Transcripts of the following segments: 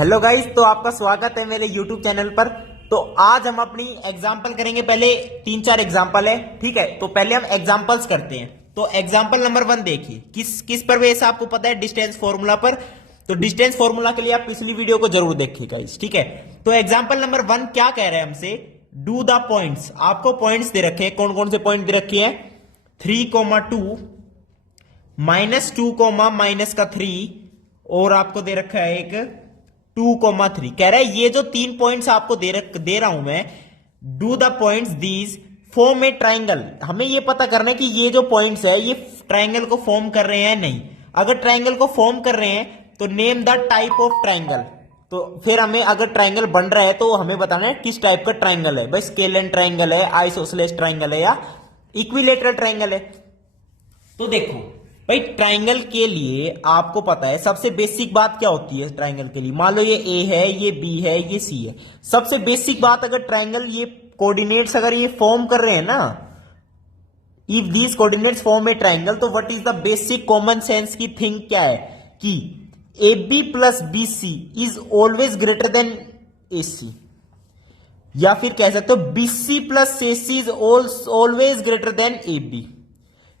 Hello guys, तो आपका स्वागत है मेरे यूट्यूब चैनल पर। तो आज हम अपनी एग्जाम्पल करेंगे। पहले 3-4 एग्जाम्पल है, ठीक है। तो पहले हम एग्जाम्पल्स करते हैं। तो एग्जाम्पल नंबर 1 देखिए, किस किस पर बेस आपको पता है, डिस्टेंस फॉर्मूला पर। तो डिस्टेंस फॉर्मूला के लिए आप पिछली वीडियो को जरूर देखिए गाइस, ठीक है। तो एग्जाम्पल नंबर 1 क्या कह रहे हैं हमसे, डू द पॉइंट्स। आपको पॉइंट्स दे रखे हैं, कौन कौन से पॉइंट दे रखे हैं, 3,2 -2, माइनस का 3 और आपको दे रखा है एक 2,3। कह रहा है ये जो 3 पॉइंट्स आपको दे रहा हूं मैं, do the points these form a triangle. हमें ये पता करना है कि ये जो पॉइंट्स है ये ट्राइंगल को फॉर्म कर रहे हैं नहीं। अगर ट्राइंगल को फॉर्म कर रहे हैं तो name the type of triangle. तो फिर हमें अगर ट्राइंगल बन रहा है तो हमें बताना है किस टाइप का ट्राइंगल है। भाई स्केलर ट्राइंगल है, आइसोसेलेस ट्राइंगल है या इक्विलेटरल ट्राइंगल है। तो देखो भाई, ट्राइंगल के लिए आपको पता है सबसे बेसिक बात क्या होती है ट्राइंगल के लिए। मान लो ये ए है, ये बी है, ये सी है। सबसे बेसिक बात, अगर ट्राइंगल ये कोऑर्डिनेट्स अगर ये फॉर्म कर रहे हैं ना, if these coordinates form a triangle, तो what is the basic common sense की थिंग क्या है कि A B plus B C is always greater than A C, या फिर कह सकते हो B C plus A C is always greater than A B,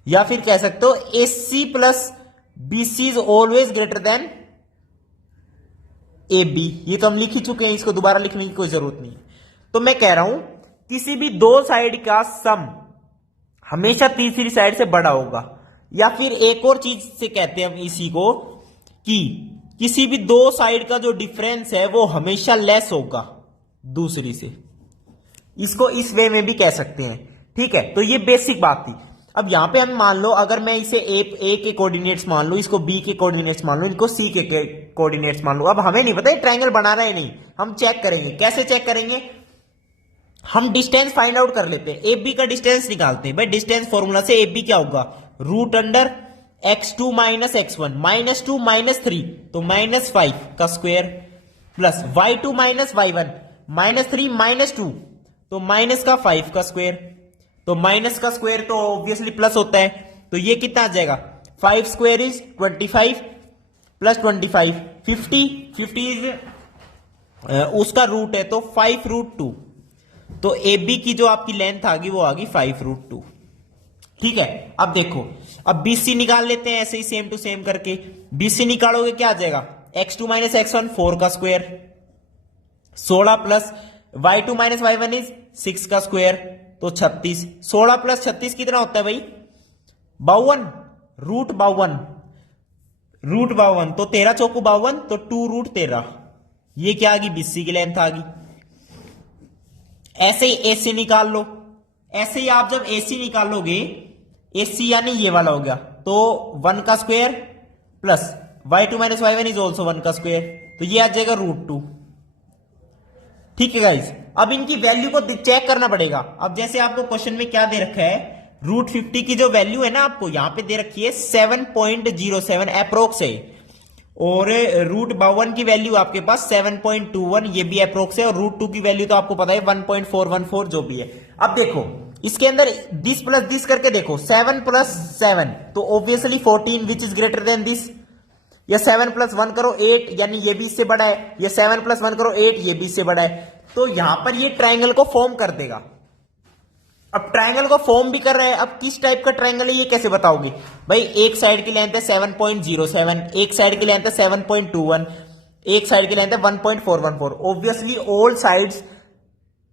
या फिर कह सकते हो A C plus B C is always greater than A B. ये तो हम लिख ही चुके हैं, इसको दोबारा लिखने की कोई जरूरत नहीं। तो मैं कह रहा हूं किसी भी दो साइड का सम हमेशा तीसरी साइड से बड़ा होगा, या फिर एक और चीज से कहते हैं हम इसी को कि किसी भी दो साइड का जो डिफरेंस है वो हमेशा लेस होगा दूसरी से। इसको इस वे में भी कह सकते हैं, ठीक है। तो ये बेसिक बात थी। अब यहां पे हम मान लो, अगर मैं इसे ए के कोऑर्डिनेट्स मान लूं, इसको बी के कोऑर्डिनेट्स मान लूं, इनको सी के कोऑर्डिनेट्स मान लूं। अब हमें नहीं पता ये ट्रायंगल बना रहा है नहीं, हम चेक करेंगे। कैसे चेक करेंगे, हम डिस्टेंस फाइंड आउट कर लेते हैं। ए बी का डिस्टेंस निकालते हैं। भाई डिस्टेंस फॉर्मूला से ए बी क्या होगा, root under x2 minus x1, -2 -3 तो -5 का square, plus y2 minus y1, -3 -2 तो माइनस का 5 का स्क्वायर। तो माइनस का स्क्वायर तो ऑब्वियसली प्लस होता है, तो ये कितना आ जाएगा, 5 स्क्वायर इज 25 प्लस 25 50 इज उसका रूट है तो 5√2। तो ए बी की जो आपकी लेंथ आ गई वो आ गई 5√2, ठीक है। अब देखो, अब बीसी निकाल लेते हैं ऐसे ही सेम टू सेम करके। बीसी निकालोगे क्या आ जाएगा, x2 माइनस x1 4 का square, 16 plus y2 minus y1 is 6 का स्क्वायर तो 36। 16 प्लस 36 कितना होता है भाई, 52, रूट 52 तो 13 चौकू 52 तो 2√13। ये क्या आ गई, बीसी की लेंथ आ गई। ऐसे ही एसी निकाल लो। ऐसे ही आप जब एसी निकालोगे, एसी यानी ये वाला हो गया, तो 1 का square plus y2 minus y1 is also 1 का स्क्वायर, तो ये आ जाएगा √2, ठीक है गाइस। अब इनकी वैल्यू को चेक करना पड़ेगा। अब जैसे आपको क्वेश्चन में क्या दे रखा है, √50 की जो वैल्यू है ना आपको यहां पे दे रखी है 7.07 अप्रोक्स है, और √52 की वैल्यू आपके पास 7.21, ये भी अप्रोक्स है, और √2 की वैल्यू तो आपको पता है 1.414 जो भी है। अब देखो इसके अंदर दिस प्लस दिस करके देखो, 7 प्लस 7 तो obviously 14 which is greater than this, या 7 प्लस 1 करो 8 यानी ये भी इससे बड़ा है, या 7 प्लस 1 करो 8 ये भी इससे बड़ा है। तो यहां पर ये ट्राइंगल को फॉर्म कर देगा। अब ट्राइंगल को फॉर्म भी कर रहे हैं, अब किस टाइप का ट्राइंगल है ये कैसे बताओगे, भाई एक साइड की लेंथ है 7.07, एक साइड की लेंथ है 7.21, एक साइड की लेंथ है 1.414। Obviously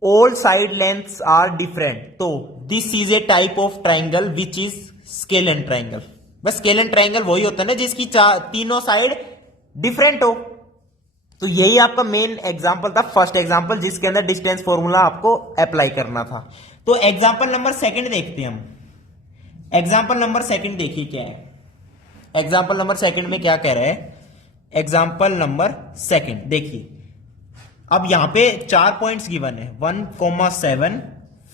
all side lengths are different, तो this is a type of triangle which is scalene triangle। बस स्केलन ट्राइंगल वही होता है ना जिसकी तीनों साइड डिफरेंट हो। तो यही आपका मेन एग्जांपल था, फर्स्ट एग्जांपल, जिसके अंदर डिस्टेंस फॉर्मूला आपको अप्लाई करना था। तो एग्जांपल नंबर 2 देखते हैं हम। एग्जांपल नंबर 2 देखिए क्या है। एग्जांपल नंबर 2 में क्या कह रहा है, एग्जांपल नंबर 2 देखिए। अब यहां पे 4 पॉइंट्स गिवन है, 1,7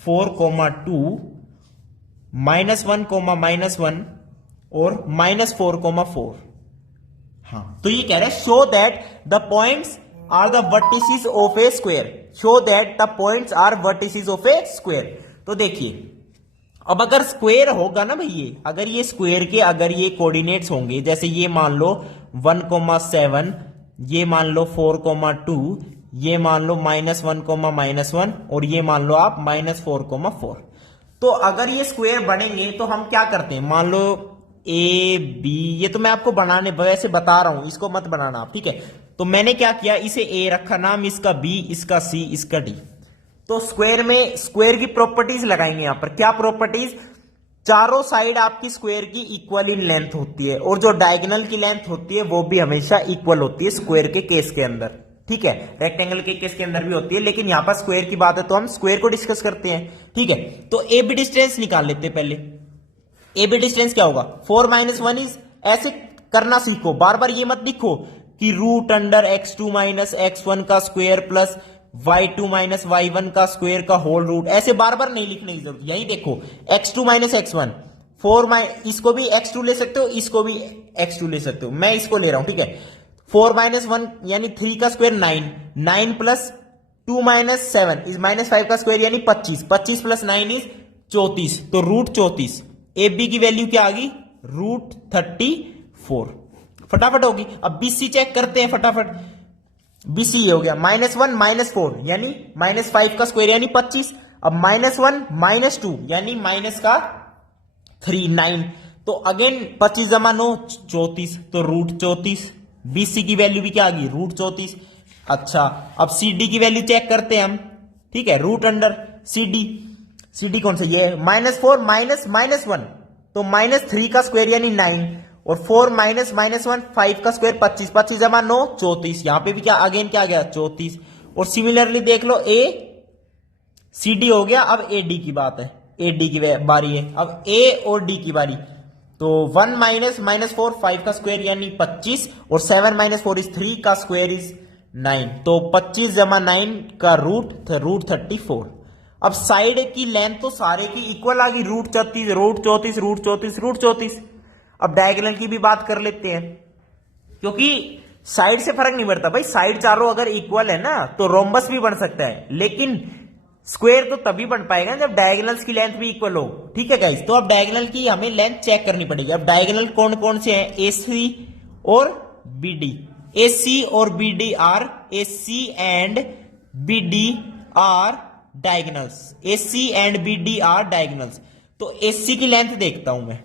4,2 -1, -1 और -4,4। हाँ, तो ये कह रहा है show that the points are the vertices of a square, show that the points are vertices of a square. तो देखिए, अब अगर स्क्वायर होगा ना भाई, अगर ये स्क्वायर के अगर ये कोऑर्डिनेट्स होंगे, जैसे ये मान लो 1,7 ये मान लो 4,2, ये मान लो -1,-1 और ये मान लो आप -4,4। तो अगर ये स्क्वायर बनेंगे तो हम क्या करते हैं, मान लो ए बी, ये तो मैं आपको बनाने वैसे बता रहा हूं, इसको मत बनाना आप, ठीक है। तो मैंने क्या किया, इसे ए रखा नाम, इसका बी, इसका सी, इसका डी। तो स्क्वायर में स्क्वायर की प्रॉपर्टीज लगाएंगे यहां पर। क्या प्रॉपर्टीज, चारों साइड आपकी स्क्वायर की इक्वल इन लेंथ होती है और जो डायगोनल की लेंथ होती है वो भी हमेशा इक्वल होती है स्क्वायर के केस के अंदर, ठीक है। रेक्टेंगल के केस के अंदर भी होती है, लेकिन यहां पर स्क्वायर की बात है तो हम स्क्वायर को डिस्कस करते हैं, ठीक है। तो ए बी डिस्टेंस निकाल लेते हैं पहले। ए बी डिस्टेंस क्या होगा, 4 - 1 इज, ऐसे करना सीखो, बार बार ये मत लिखो कि √(x2 - x1) का स्क्वायर प्लस y2 - y1 का स्क्वायर का होल रूट, ऐसे बार बार नहीं लिखने की जरूरत। यही देखो x2 - x1, 4 इसको भी x2 ले सकते हो, इसको भी x2 ले सकते हो, मैं इसको ले रहा हूं, ठीक है। 4 - 1 यानी 3 का स्क्वायर 9, 9 प्लस 2 - 7 इज -5 का स्क्वायर यानी 25, 25 प्लस 9 इज 34, तो √34। ए बी की वैल्यू क्या आ गई, √34, फटाफट होगी। अब बीसी चेक करते हैं फटाफट। बीसी ये हो गया -1 - 4 यानी -5 का स्क्वायर यानी 25। अब -1 - 2 यानी माइनस का 3, 9, तो अगेन 25 जमा 9 34, तो √34। बीसी की वैल्यू भी क्या आ गई, √34। अच्छा, अब सीडी की वैल्यू चेक करते हैं हम, ठीक है। रूट अंडर सीडी, सीडी कौन सा, ये -4 -1, तो -3 का स्क्वायर यानी 9 और 4 - -1 5 का स्क्वायर 25, 25 जमा 9 34, यहां पे भी क्या अगेन क्या आ गया 34। और सिमिलरली देख लो ए सी डी हो गया। अब ए डी की बात है, ए डी की बारी है, अब ए और डी की बारी। तो 1 - -4 5 का स्क्वायर यानी 25 और 7 - 4 इज 3 का स्क्वायर इज 9, तो 25 जमा 9 का √34। अब साइड की लेंथ तो सारे की इक्वल आ गई, √34। अब डायगोनल की भी बात कर लेते हैं, क्योंकि साइड से फर्क नहीं पड़ता भाई, साइड चारों अगर इक्वल है ना तो रोम्बस भी बन सकता है, लेकिन स्क्वायर तो तभी बन पाएगा जब डायगोनल्स की लेंथ भी इक्वल हो, ठीक है गाइस। तो अब डायगोनल की हमें लेंथ चेक करनी पड़ेगी। अब डायगोनल कौन कौन से हैं, AC और BD, AC और BD are, AC and BD are diagonals, AC and BD are diagonals. तो AC की लेंथ देखता हूं मैं,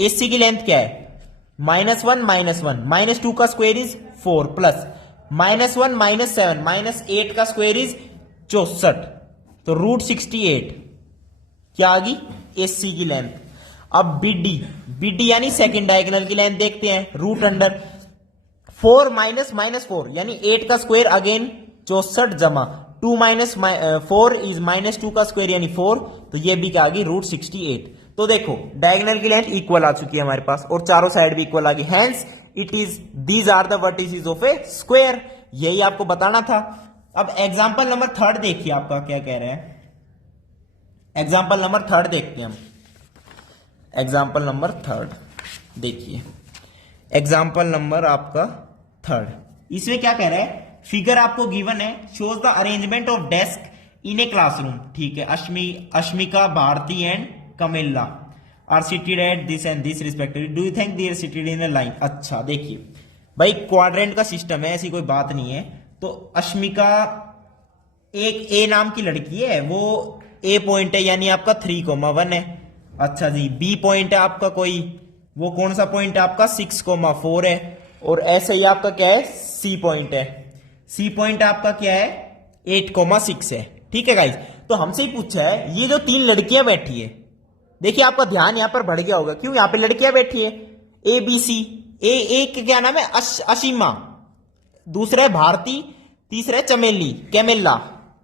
AC की लेंथ क्या है, -1 - 1 -2 का स्क्वायर इज 4 प्लस -1 - 7 -8 का स्क्वायर इज 64, तो √68 क्या आ गई AC की लेंथ। अब BD यानी सेकंड डायगोनल की लेंथ देखते हैं, रूट अंडर 4 - -4 यानी 8 का स्क्वायर अगेन 64 जमा 2 - 4 इज -2 का स्क्वायर यानी 4, तो ये भी क्या आ गई √68। तो देखो डायगोनल की लेंथ इक्वल आ चुकी है हमारे पास और चारों साइड भी इक्वल आ गई, hence it is these are the vertices of a square, यही आपको बताना था। अब एग्जांपल नंबर 3 देखिए आपका क्या कह रहे हैं। एग्जांपल नंबर 3 देखते हैं हम। एग्जांपल नंबर 3 देखिए, एग्जांपल नंबर आपका 3, इसमें क्या कह रहा है, फिगर आपको गिवन है, shows the arrangement of desk in a classroom, ठीक है। Ashmika, Bharti and Kamela are seated at this and this respectively, do you think they are seated in a line. अच्छा देखिए भाई, क्वाड्रेंट का सिस्टम है, ऐसी कोई बात नहीं है। तो अश्मिका एक ए नाम की लड़की है, वो ए पॉइंट है यानी आपका 3,1 है। अच्छा जी, बी पॉइंट है आपका कोई, वो कौन सा पॉइंट है आपका 6,4 है। और ऐसे ही आपका क्या है, सी पॉइंट है, सी पॉइंट आपका क्या है 8,6 है, ठीक है गाइस। तो हमसे ही पूछा है, ये जो 3 लड़कियां बैठी है, देखिए आपका ध्यान यहां पर बढ़ गया होगा, क्यों, यहां पे लड़कियां बैठी है, ए बी सी, एक क्या नाम है अशीमा, दूसरा है भारती, तीसरा है चमेली,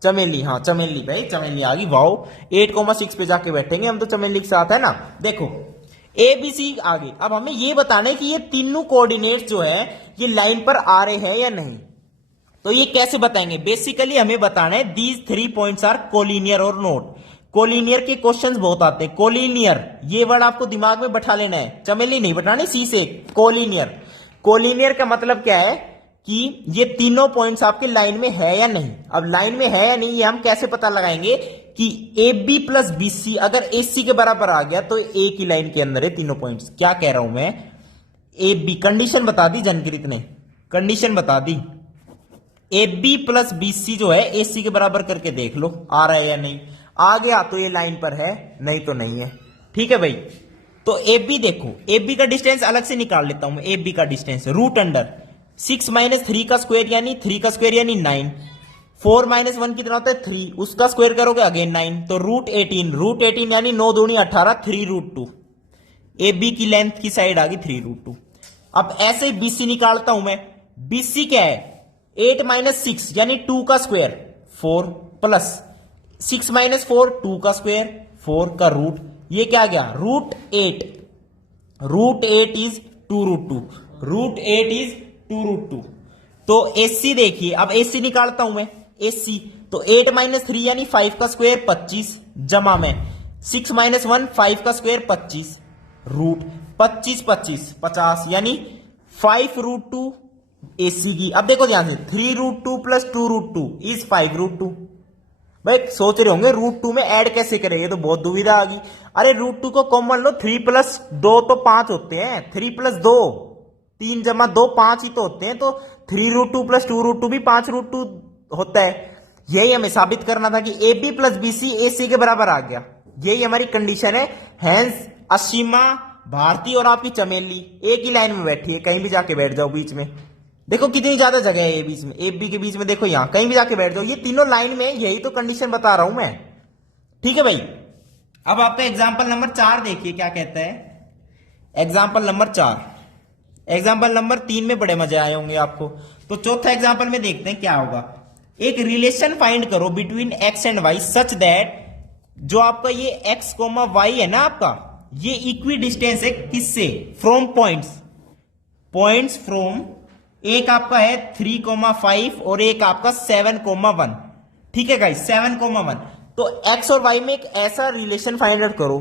चमेली, हाँ चमेली भाई, चमेली आ गई, वाओ 8,6 पे जाके बैठेंगे हम तो चमेली के साथ, है ना। देखो ए बी सी आ गई। अब हमें ये बताना है कि ये तीनों कोऑर्डिनेट्स जो है ये लाइन पर आ रहे हैं या नहीं। तो ये कैसे बताएंगे, बेसिकली हमें बताना है दीज 3 पॉइंट्स आर कोलिनियर और नोट। कोलिनियर के क्वेश्चंस बहुत आते हैं, कोलिनियर ये वर्ड आपको दिमाग में बैठा लेना है, चमेली नहीं बैठानी, सी से, कोलिनियर। कोलिनियर का मतलब क्या है कि ये तीनों पॉइंट्स आपके लाइन में है या नहीं। अब लाइन में है या नहीं ये हम कैसे पता लगाएंगे कि A B plus B C अगर ए सी के बराबर आ गया तो ए की लाइन के अंदर है तीनों पॉइंट्स। क्या कह रहा हूं मैं, ए बी, कंडीशन बता दी जनकृत ने, कंडीशन बता दी। A B plus B C जो है ए सी के बराबर करके देख लो आ रहा है या नहीं। आ गया तो ये लाइन पर है, नहीं तो नहीं है। ठीक है भाई, तो ए बी देखो, ए बी का डिस्टेंस अलग से निकाल लेता हूं। ए बी का डिस्टेंस रूट अंडर 6 माइनस 3 का स्क्वायर यानी 3 का स्क्वायर यानी 9, 4 माइनस 1 कितना होता है 3, उसका स्क्वायर करोगे अगेन 9, तो रूट 18 यानी 9 दूनी 18, 3 रूट 2। ए बी की लेंथ की साइड आ गई 3 रूट 2। अब ऐसे ही बीसी निकालता हूं मैं। बीसी क्या है 8 माइनस 6 यानी 2 का स्क्वायर 4 प्लस 6 माइनस 4 2 का स्क्वायर 4 का रूट, ये क्या आ गया root 8। Root 8 is 2 root 2, root 8 is 2 root 2। तो एसी देखिए, अब एसी निकालता हूं मैं। एसी तो 8 माइनस 3 यानी 5 का स्क्वायर 25 जमा में 6 माइनस 1 5 का स्क्वायर 25 रूट 25 25 50 यानी 5 रूट 2 एसी की। अब देखो ध्यान से 3 root 2 plus 2 root 2 is 5 root 2। भाई सोच रहे होंगे रूट 2 में ऐड कैसे करेंगे, तो बहुत दुविधा आ गई। अरे रूट 2 को कॉमन लो, 3 प्लस 2 तो 5 होते हैं, 3 प्लस 2 3 जमा 2 5 ही तो होते हैं, तो 3 रूट 2 प्लस 2 रूट 2 भी 5 रूट 2 होता है। यही हमें साबित करना था कि A B plus B C A C के बराबर आ गया। यही हमारी कंडीशन है। हैंस असीमा भारती और आपकी चमेली एक ही लाइन में बैठी है, कहीं भी जाके बैठ जाओ बीच में। देखो कितनी ज्यादा जगह है ए बीच में, ए बी के बीच में, देखो यहां कहीं भी जाके बैठ जाओ, ये तीनों लाइन में। यही तो कंडीशन बता रहा हूं मैं। ठीक है भाई, अब आपका एग्जाम्पल नंबर 4 देखिए क्या कहता है। एग्जाम्पल नंबर 4, एग्जाम्पल नंबर 3 में बड़े मजे आए होंगे आपको। तो चौथा एग्जाम्पल में देखते हैं क्या होगा। एक रिलेशन फाइंड करो between x and y such that जो आपका ये एक्स कोमा वाई है ना, आपका ये इक्वी डिस्टेंस है किससे, फ्रॉम पॉइंट्स। पॉइंट्स फ्रॉम, एक आपका है 3,5 और एक आपका 7,1। ठीक है गाइस, 7,1। तो x और y में एक ऐसा रिलेशन फाइंड आउट करो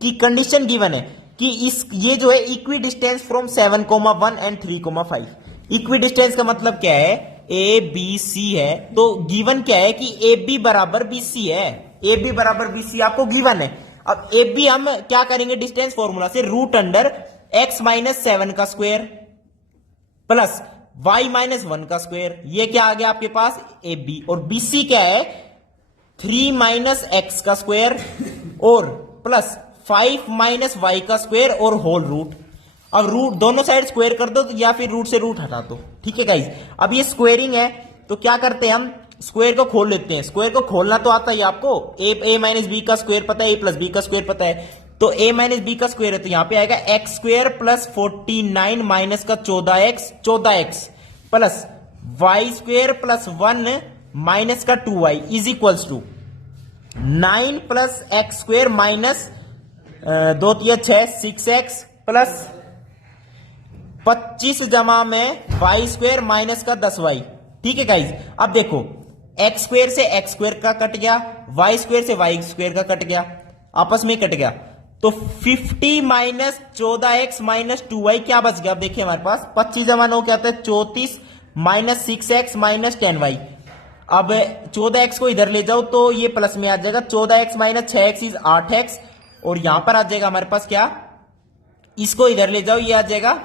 कि कंडीशन गिवन है कि इस ये जो है equi distance from 7,1 and 3,5। Equi distance का मतलब क्या है, ए बी सी है, तो गिवन क्या है कि ए बी बराबर बी सी है। ए बी बराबर बी सी आपको गिवन है। अब ए बी हम क्या करेंगे डिस्टेंस फॉर्मूला से, रूट अंडर x माइनस 7 का स्क्वायर प्लस y माइनस 1 का स्क्वायर, ये क्या आ गया आपके पास ए बी। और बी सी क्या है 3 माइनस एक्स का स्क्वायर और प्लस 5 माइनस वाई का स्क्वायर और होल रूट। अब रूट दोनों साइड स्क्वायर कर दो या फिर रूट से रूट हटा दो। ठीक है गाइस, अब ये स्क्वायरिंग है तो क्या करते हैं हम, स्क्वायर को खोल लेते हैं। स्क्वायर को खोलना तो आता है आपको, ए माइनस बी का स्क्वायर पता है, ए प्लस बी का स्क्वायर पता है, तो ए माइनस बी का स्क्वायर है तो यहां पे आएगा एक्स स्क्वायर प्लस 49 माइनस का 14x plus y square plus 1 minus का 2y is equals to 9 plus x square minus 2 3 6 6x plus 25 जमा में वाई स्क्वायर माइनस का 10y। ठीक है गाइज, अब देखो एक्स स्क्वायर से एक्स स्क्वायर का कट गया, वाई स्क्वायर से वाई स्क्वायर का कट गया, आपस में कट गया, तो 50 माइनस 14x माइनस 2y क्या बच गया। अब देखिए हमारे पास 25 जमा 9 क्या आता है 34 माइनस 6x माइनस 10y। अब 14x को इधर ले जाओ तो ये प्लस में आ जाएगा, 14x minus 6x is 8x, और यहां पर आ जाएगा हमारे पास क्या, इसको इधर ले जाओ ये आ जाएगा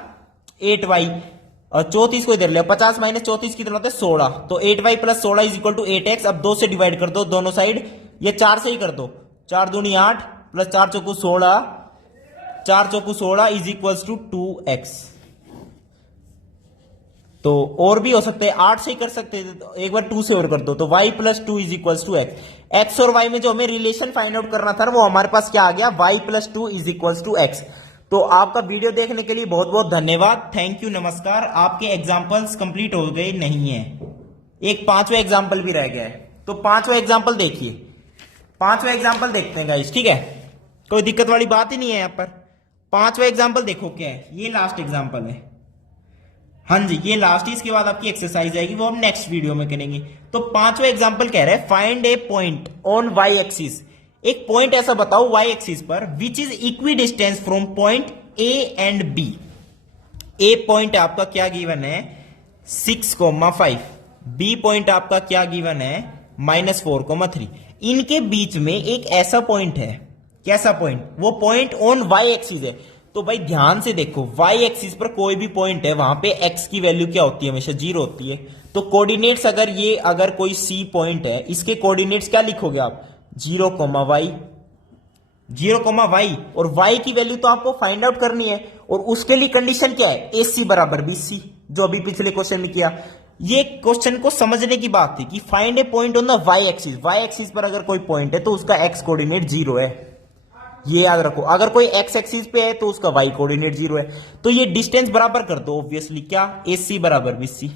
8y, और 34 को इधर ले, 50 माइनस 34 कितना होता है 16, तो 8y plus 16 is equal to 8x। अब 2 से डिवाइड कर दो दोनों साइड, ये 4 से ही कर दो, 4 दूनी 8 प्लस 4 चौकू 16, 4 चौकू 16 इज इक्वल्स टू 2x। तो और भी हो सकते हैं, 8 से ही कर सकते हैं, तो एक बार 2 से और कर दो, तो y plus 2 is equals to x। x और y में जो हमें रिलेशन फाइंड आउट करना था वो हमारे पास क्या आ गया, y plus 2 is equals to x। तो आपका वीडियो देखने के लिए बहुत बहुत धन्यवाद, थैंक यू, नमस्कार। आपके एग्जाम्पल्स कंप्लीट हो गए नहीं है, एक 5वां एग्जाम्पल भी रह गया है, तो 5वां एग्जाम्पल देखिए। 5वां एग्जाम्पल देखते हैं गाइस, ठीक है, कोई दिक्कत वाली बात ही नहीं है यहाँ पर। 5वां एग्जाम्पल देखो क्या है, ये लास्ट एग्जाम्पल है, हाँ जी ये लास्ट ही, इसके बाद आपकी एक्सरसाइज आएगी वो हम नेक्स्ट वीडियो में करेंगे। तो 5वां एग्जाम्पल कह रहा है find a point on y axis, एक पॉइंट ऐसा बताओ वाई एक्सिस पर which is equidistance from point A and B. A point आपका क्या गिवन है 6,5, बी पॉइंट आपका क्या गिवन है -4,3। इनके बीच में एक ऐसा पॉइंट है, कैसा पॉइंट, वो पॉइंट ऑन वाई एक्सिस है। तो भाई ध्यान से देखो, वाई एक्सिस पर कोई भी पॉइंट है वहां पे एक्स की वैल्यू क्या होती है, हमेशा 0 होती है। तो कोऑर्डिनेट्स अगर कोई सी पॉइंट है, इसके कोऑर्डिनेट्स क्या लिखोगे आप, 0,y, 0,y, और y की वैल्यू तो आपको फाइंड आउट करनी है, और उसके लिए कंडीशन क्या है, AC बराबर BC, जो अभी पिछले क्वेश्चन में किया। ये क्वेश्चन को समझने की बात थी कि find a point on the y axis, y axis पर अगर कोई पॉइंट है तो उसका x कोऑर्डिनेट 0 है, ये याद रखो। अगर कोई x एक्सिस पे है तो उसका y कोऑर्डिनेट 0 है। तो ये डिस्टेंस बराबर कर दो, ऑब्वियसली क्या, AC बराबर BC।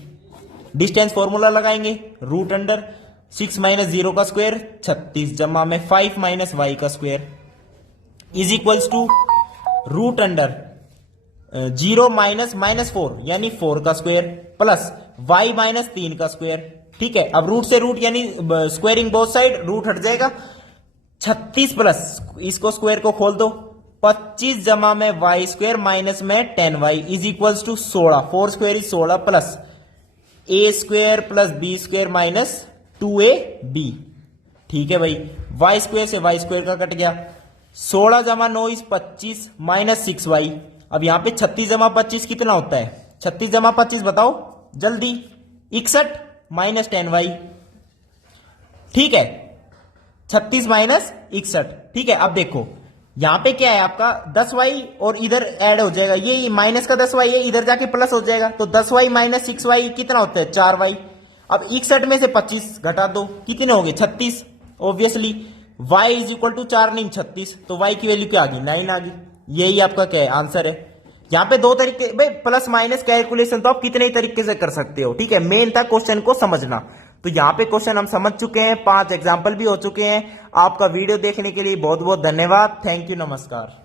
डिस्टेंस फॉर्मूला लगाएंगे, रूट अंडर 6 माइनस 0 का स्क्वायर 36 जमा में 5 माइनस वाई का square is equals to root under 0 minus minus 4 यानी 4 का स्क्वायर प्लस y माइनस 3 का स्क्वायर। ठीक है, अब रूट से रूट यानी स्क्वायरिंग बोथ साइड, रूट हट जाएगा। 36 प्लस इसको स्क्वायर को खोल दो, 25 जमा में वाई स्क्वायर माइनस में 10y is equals to 16, 4 square is 16 plus a square plus b square minus 2ab। ठीक है भाई, y स्क्वायर से y स्क्वायर का कट गया, 16 जमा 9 इज 25 माइनस 6y। अब यहां पे 36 जमा 25 कितना होता है, 36 जमा 25 बताओ जल्दी, 61 माइनस 10y। ठीक है, 36 माइनस 61। ठीक है, अब देखो यहां पे क्या है आपका 10y और इधर ऐड हो जाएगा, ये माइनस का 10y है, इधर जाके प्लस हो जाएगा, तो 10y माइनस 6y कितना होता है 4y। अब 61 में से 25 घटा दो, कितने हो गए 36। Obviously y is equal to 4 नहीं 36, तो y की वैल्यू क्या आ गई 9 आ गई। यही आपका क्या है आंसर है। यहां पे दो तरीके, भाई प्लस माइनस कैलकुलेशन तो आप कितने ही तरीके से कर सकते हो। ठीक है, मेन था क्वेश्चन को समझना। तो यहां पे क्वेश्चन हम समझ चुके हैं, 5 एग्जाम्पल भी हो चुके हैं। आपका वीडियो देखने के लिए बहुत बहुत धन्यवाद। थैंक यू, नमस्कार।